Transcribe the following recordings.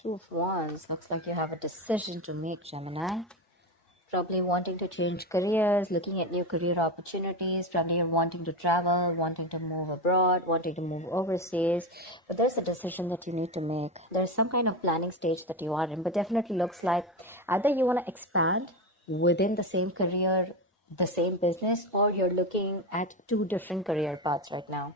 Two of Wands. Looks like you have a decision to make, Gemini. Probably wanting to change careers, looking at new career opportunities. Probably you're wanting to travel, wanting to move abroad, wanting to move overseas. But there's a decision that you need to make. There's some kind of planning stage that you are in. But definitely looks like either you want to expand within the same career, the same business, or you're looking at two different career paths right now.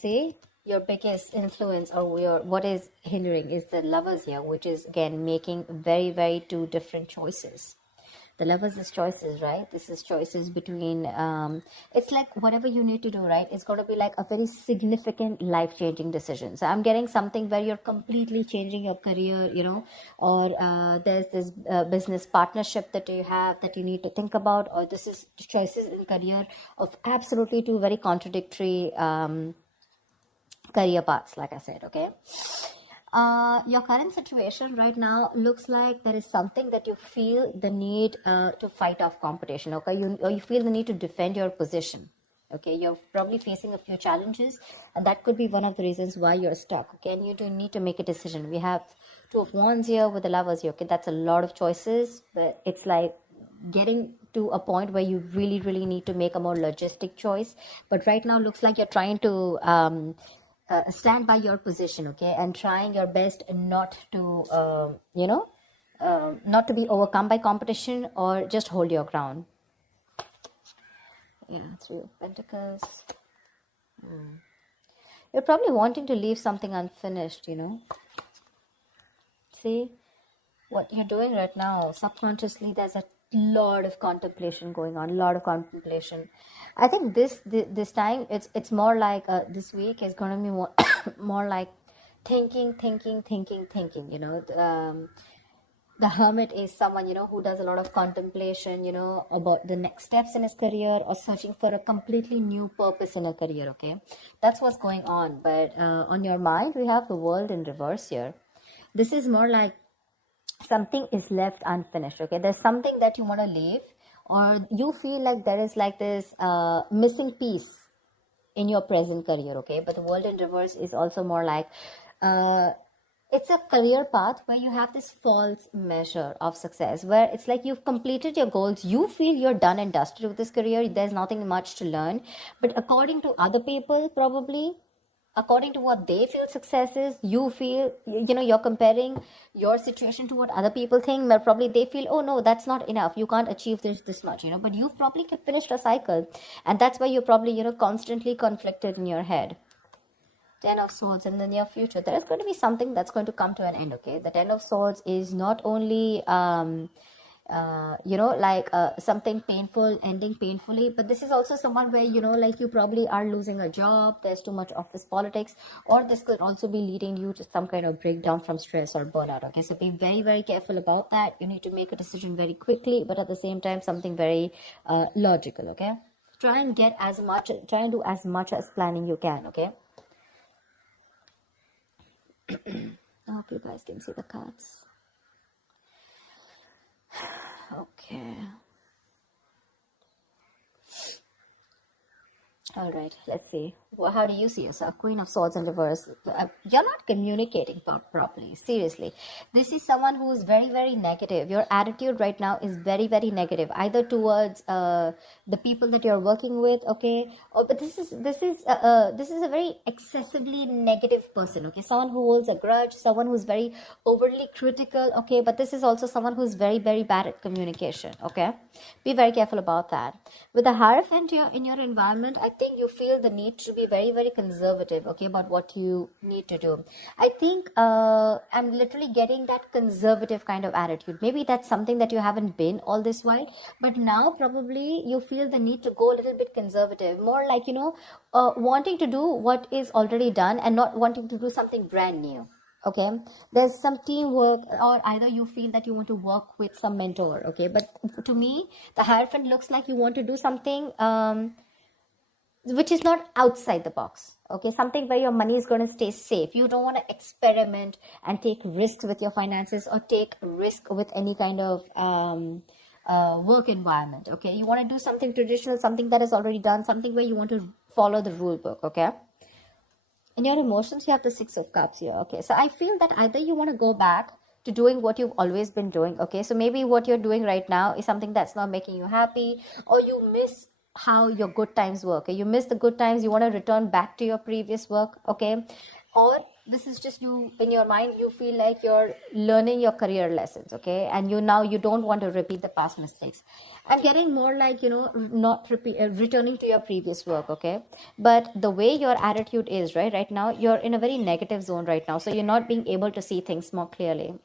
See, your biggest influence or what is hindering is the Lovers here, which is again making very two different choices. The Lovers is choices, right? This is choices between it's like whatever you need to do, right? It's going to be like a very significant life-changing decision. So I'm getting something where you're completely changing your career, or there's this business partnership that you have that you need to think about, or this is choices in career of absolutely two very contradictory career paths, like I said. Okay, your current situation right now looks like there is something that you feel the need to fight off competition. Okay, you feel the need to defend your position. Okay, you're probably facing a few challenges, and that could be one of the reasons why you're stuck. Okay, and you do need to make a decision. We have Two of Wands here with the Lovers here. Okay, that's a lot of choices, but it's like getting to a point where you really need to make a more logistic choice. But right now looks like you're trying to stand by your position, okay, and trying your best not to not to be overcome by competition, or just hold your ground. Yeah, Three of Pentacles. You're probably wanting to leave something unfinished, See what you're doing right now subconsciously. There's a lot of contemplation going on, I think this time it's more like this week is going to be more more like thinking. The Hermit is someone who does a lot of contemplation about the next steps in his career, or searching for a completely new purpose in a career. Okay, that's what's going on. But on your mind, we have the World in reverse here. This is more like something is left unfinished. Okay, there's something that you want to leave, or you feel like there is like this missing piece in your present career. Okay, but the World in reverse is also more like it's a career path where you have this false measure of success, where it's like you've completed your goals, you feel you're done and dusted with this career, there's nothing much to learn. But according to other people, probably according to what they feel success is, you feel you're comparing your situation to what other people think, but probably they feel, oh no, that's not enough, you can't achieve this much, but you've probably finished a cycle, and that's why you're probably constantly conflicted in your head. Ten of Swords. In the near future, there is going to be something that's going to come to an end. Okay, the Ten of Swords is not only something painful ending painfully, but this is also someone where like you probably are losing a job, there's too much office politics, or this could also be leading you to some kind of breakdown from stress or burnout. Okay, so be very careful about that. You need to make a decision very quickly, but at the same time something very logical. Okay, try and do as much as planning you can. Okay, I hope you guys can see the cards. Okay. All right, let's see. Well, how do you see yourself? Queen of Swords in reverse. You're not communicating properly. Seriously. This is someone who is very negative. Your attitude right now is very negative, either towards the people that you're working with, okay? But this is a very excessively negative person, okay? Someone who holds a grudge, someone who's very overly critical, okay? But this is also someone who's very bad at communication, okay? Be very careful about that. With the Hierophant in your environment, I think you feel the need to be very conservative, okay, about what you need to do. I think I'm literally getting that conservative kind of attitude. Maybe that's something that you haven't been all this while, but now probably you feel the need to go a little bit conservative, more like wanting to do what is already done and not wanting to do something brand new. Okay, there's some teamwork, or either you feel that you want to work with some mentor. Okay, but to me the Hierophant looks like you want to do something which is not outside the box. Okay, something where your money is going to stay safe. You don't want to experiment and take risks with your finances, or take risk with any kind of work environment. Okay, you want to do something traditional, something that is already done, something where you want to follow the rule book. Okay, In your emotions, you have the Six of Cups here. Okay, so I feel that either you want to go back to doing what you've always been doing. Okay, so maybe what you're doing right now is something that's not making you happy, or you miss how your good times work. Okay, you miss the good times, you want to return back to your previous work. Okay, or this is just you in your mind, you feel like you're learning your career lessons. Okay, and you don't want to repeat the past mistakes. I'm getting more like, not returning to your previous work. Okay, but the way your attitude is right now, you're in a very negative zone right now, so you're not being able to see things more clearly.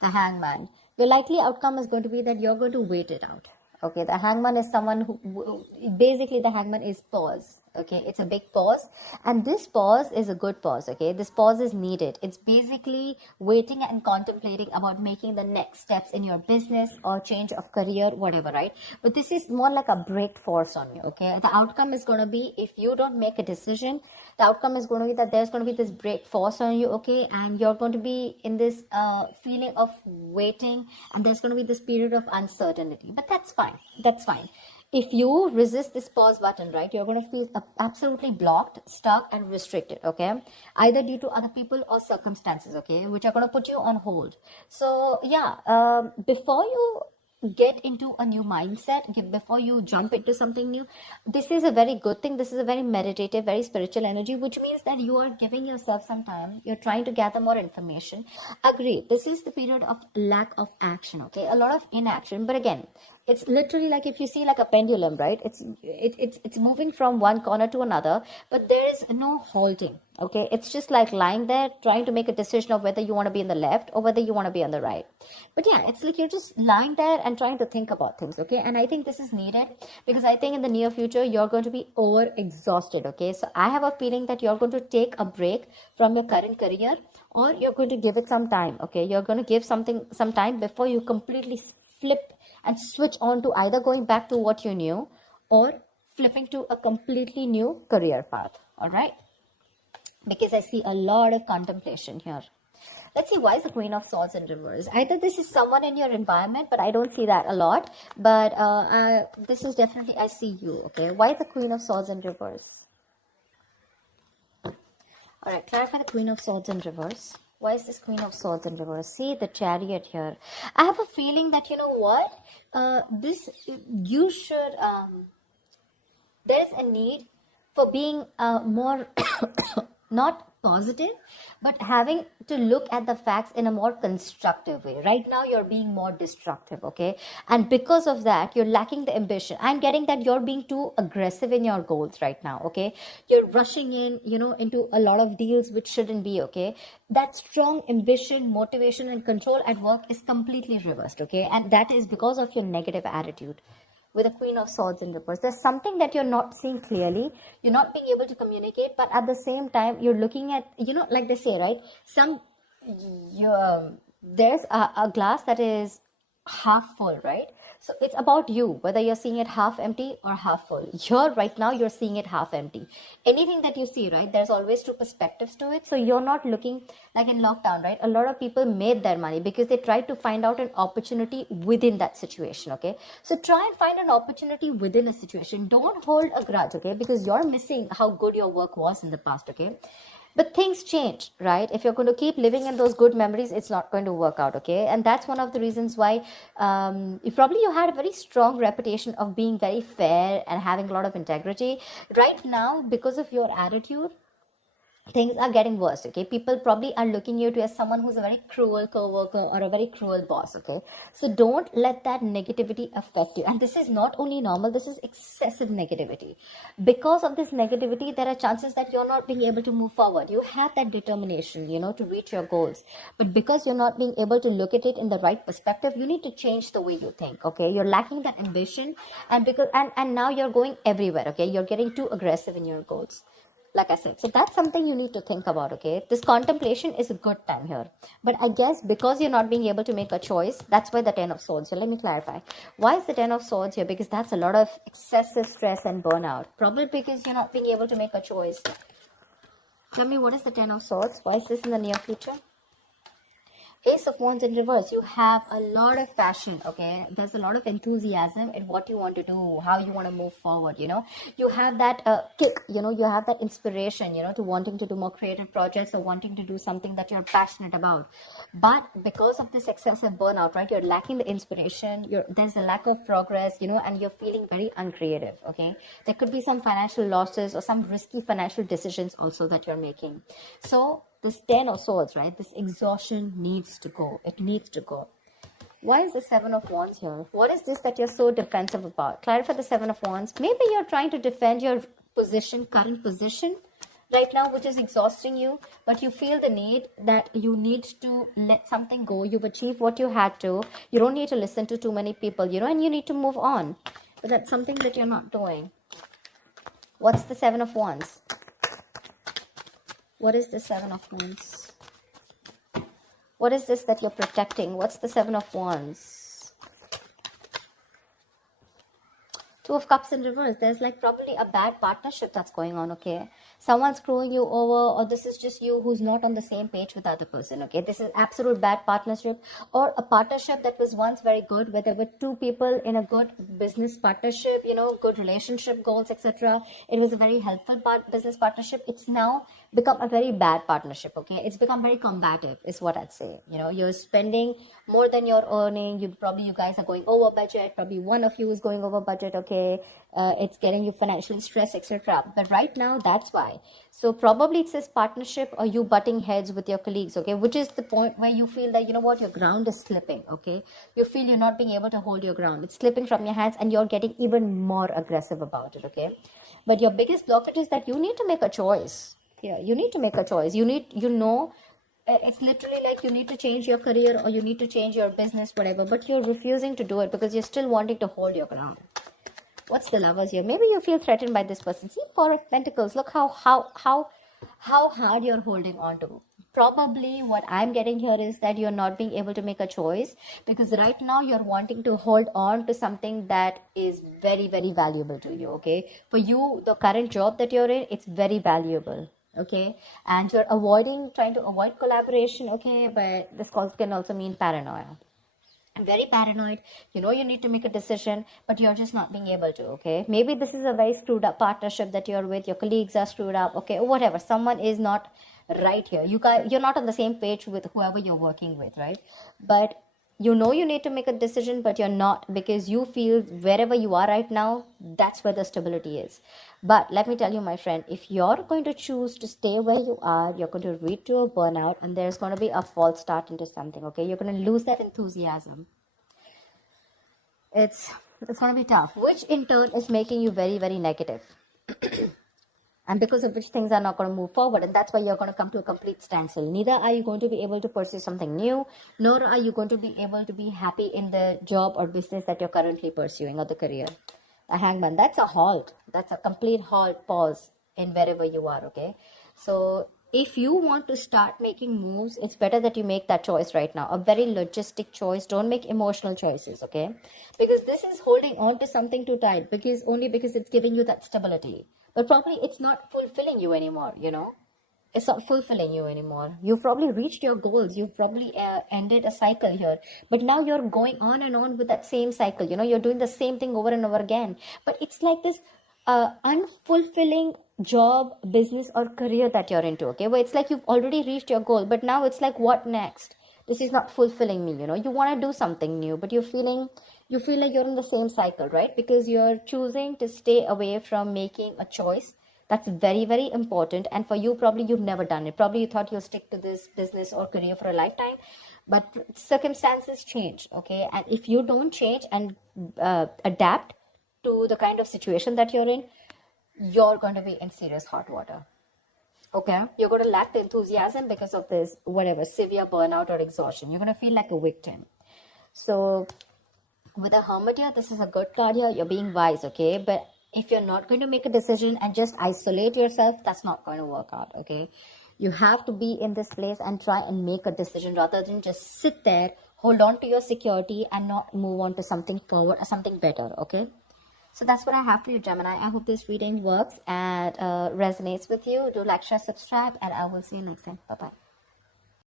The Hangman, the likely outcome is going to be that you're going to wait it out. Okay, the Hangman is someone who basically, the Hangman is pause. Okay, it's a big pause, and this pause is a good pause. Okay, this pause is needed. It's basically waiting and contemplating about making the next steps in your business or change of career, whatever, right? But this is more like a break force on you. Okay, the outcome is going to be, if you don't make a decision, the outcome is going to be that there's going to be this break force on you. Okay, and you're going to be in this feeling of waiting, and there's going to be this period of uncertainty. But that's fine. That's fine. If you resist this pause button, right, you're going to feel absolutely blocked, stuck, and restricted. Okay, either due to other people or circumstances. Okay, which are going to put you on hold. So yeah, before you get into a new mindset, before you jump into something new, this is a very good thing. This is a very meditative, very spiritual energy, which means that you are giving yourself some time. You're trying to gather more information. Agree, this is the period of lack of action. Okay, a lot of inaction. But again, it's literally like, if you see like a pendulum, right? It's moving from one corner to another, but there is no halting. Okay, it's just like lying there trying to make a decision of whether you want to be in the left or whether you want to be on the right. But yeah, it's like you're just lying there and trying to think about things. Okay, and I think this is needed, because I think in the near future you're going to be over exhausted. Okay, so I have a feeling that you're going to take a break from your current career, or you're going to give it some time. Okay, you're going to give something some time before you completely flip and switch on to either going back to what you knew or flipping to a completely new career path. All right, because I see a lot of contemplation here. Let's see, why is the Queen of Swords in reverse? Either this is someone in your environment, but I don't see that a lot. But this is definitely, I see you. Okay, why the Queen of Swords in reverse? All right, clarify the Queen of Swords in reverse. Why is this Queen of Swords in reverse? See the Chariot here. I have a feeling that, you know what, you should, there's a need for being more not positive, but having to look at the facts in a more constructive way. Right now you're being more destructive. Okay, and because of that you're lacking the ambition. I'm getting that you're being too aggressive in your goals right now. Okay, you're rushing in, into a lot of deals which shouldn't be. Okay, that strong ambition, motivation, and control at work is completely reversed. Okay, and that is because of your negative attitude. With a Queen of Swords in reverse, there's something that you're not seeing clearly. You're not being able to communicate, but at the same time you're looking at, like they say, right, there's a glass that is half full, right? So it's about you, whether you're seeing it half empty or half full. Here right now you're seeing it half empty. Anything that you see, right, there's always two perspectives to it. So you're not looking like in lockdown, right? A lot of people made their money because they tried to find out an opportunity within that situation. Okay, so try and find an opportunity within a situation. Don't hold a grudge. Okay, because you're missing how good your work was in the past. Okay, but things change, right? If you're going to keep living in those good memories, it's not going to work out. Okay, and that's one of the reasons why you had a very strong reputation of being very fair and having a lot of integrity. Right now, because of your attitude, things are getting worse. Okay, people probably are looking you to as someone who's a very cruel co-worker or a very cruel boss. Okay, so don't let that negativity affect you. And this is not only normal, this is excessive negativity. Because of this negativity, there are chances that you're not being able to move forward. You have that determination, to reach your goals, but because you're not being able to look at it in the right perspective, you need to change the way you think. Okay, you're lacking that ambition, and now you're going everywhere. Okay, you're getting too aggressive in your goals, like I said. So that's something you need to think about. Okay, this contemplation is a good time here, but I guess because you're not being able to make a choice, that's why the Ten of Swords. So let me clarify, why is the Ten of Swords here? Because that's a lot of excessive stress and burnout, probably because you're not being able to make a choice. Tell me, what is the Ten of Swords? Why is this in the near future? Ace of Wands in reverse, you have a lot of passion, okay? There's a lot of enthusiasm in what you want to do, how you want to move forward, You have that kick, you have that inspiration, to wanting to do more creative projects or wanting to do something that you're passionate about. But because of this excessive burnout, right, you're lacking the inspiration, there's a lack of progress, and you're feeling very uncreative, okay? There could be some financial losses or some risky financial decisions also that you're making. So this 10 of swords, right? This exhaustion needs to go. It needs to go. Why is the 7 of wands here? What is this that you're so defensive about? Clarify the 7 of wands. Maybe you're trying to defend your position, current position right now, which is exhausting you, but you feel the need that you need to let something go. You've achieved what you had to. You don't need to listen to too many people, and you need to move on. But that's something that you're not doing. What's the 7 of wands? What is the 7 of wands? What is this that you're protecting? What's the 7 of wands? 2 of cups in reverse. There's like probably a bad partnership that's going on, okay? Someone's screwing you over, or this is just you who's not on the same page with the other person, okay? This is absolute bad partnership, or a partnership that was once very good, where there were two people in a good business partnership, good relationship goals, etc. It was a very helpful business partnership. It's now become a very bad partnership, okay? It's become very combative, is what I'd say. You're spending more than you're earning. You guys are going over budget. Probably one of you is going over budget, okay? It's getting you financially stressed, etc. But right now, that's why. So probably it's this partnership or you butting heads with your colleagues, okay? Which is the point where you feel that, your ground is slipping, okay? You feel you're not being able to hold your ground. It's slipping from your hands and you're getting even more aggressive about it, okay? But your biggest blockage is that you need to make a choice. Yeah, you need to make a choice. It's literally like you need to change your career or you need to change your business, whatever, but you're refusing to do it because you're still wanting to hold your ground. What's the lovers here? Maybe you feel threatened by this person. See, 4 of Pentacles. Look how hard you're holding on to. Probably what I'm getting here is that you're not being able to make a choice because right now you're wanting to hold on to something that is very, very valuable to you, okay? For you, the current job that you're in, it's very valuable. Okay, and you're trying to avoid collaboration, okay, but this can also mean paranoia. I'm very paranoid, you need to make a decision, but you're just not being able to, okay? Maybe this is a very screwed up partnership that you're with, your colleagues are screwed up, okay, or whatever, someone is not right here. You're not on the same page with whoever you're working with, right? But you need to make a decision, but you're not, because you feel wherever you are right now, that's where the stability is. But let me tell you, my friend, if you're going to choose to stay where you are, you're going to lead to a burnout and there's going to be a false start into something, okay? You're going to lose that enthusiasm. It's going to be tough, which in turn is making you very, very negative. And because of which things are not going to move forward. And that's why you're going to come to a complete standstill. Neither are you going to be able to pursue something new, nor are you going to be able to be happy in the job or business that you're currently pursuing or the career. A hangman, that's a halt. That's a complete halt, pause in wherever you are, okay? So if you want to start making moves, it's better that you make that choice right now. A very logistic choice. Don't make emotional choices, okay? Because this is holding on to something too tight because it's giving you that stability. But probably it's not fulfilling you anymore, It's not fulfilling you anymore. You've probably reached your goals. You've probably ended a cycle here. But now you're going on and on with that same cycle. You're doing the same thing over and over again. But it's like this unfulfilling job, business, or career that you're into, okay? Where it's like you've already reached your goal. But now it's like, what next? This is not fulfilling me, You want to do something new, but you feel like you're in the same cycle, right? Because you're choosing to stay away from making a choice. That's very, very important. And for you, probably you've never done it. Probably you thought you'll stick to this business or career for a lifetime. But circumstances change, okay? And if you don't change and adapt to the kind of situation that you're in, you're going to be in serious hot water. Okay? You're going to lack the enthusiasm because of this, severe burnout or exhaustion. You're going to feel like a victim. So with a hermit here, this is a good card here. You're being wise, okay? But if you're not going to make a decision and just isolate yourself, that's not going to work out, okay? You have to be in this place and try and make a decision rather than just sit there, hold on to your security and not move on to something forward or something better, okay? So that's what I have for you, Gemini. I hope this reading works and resonates with you. Do like, share, subscribe, and I will see you next time. Bye-bye.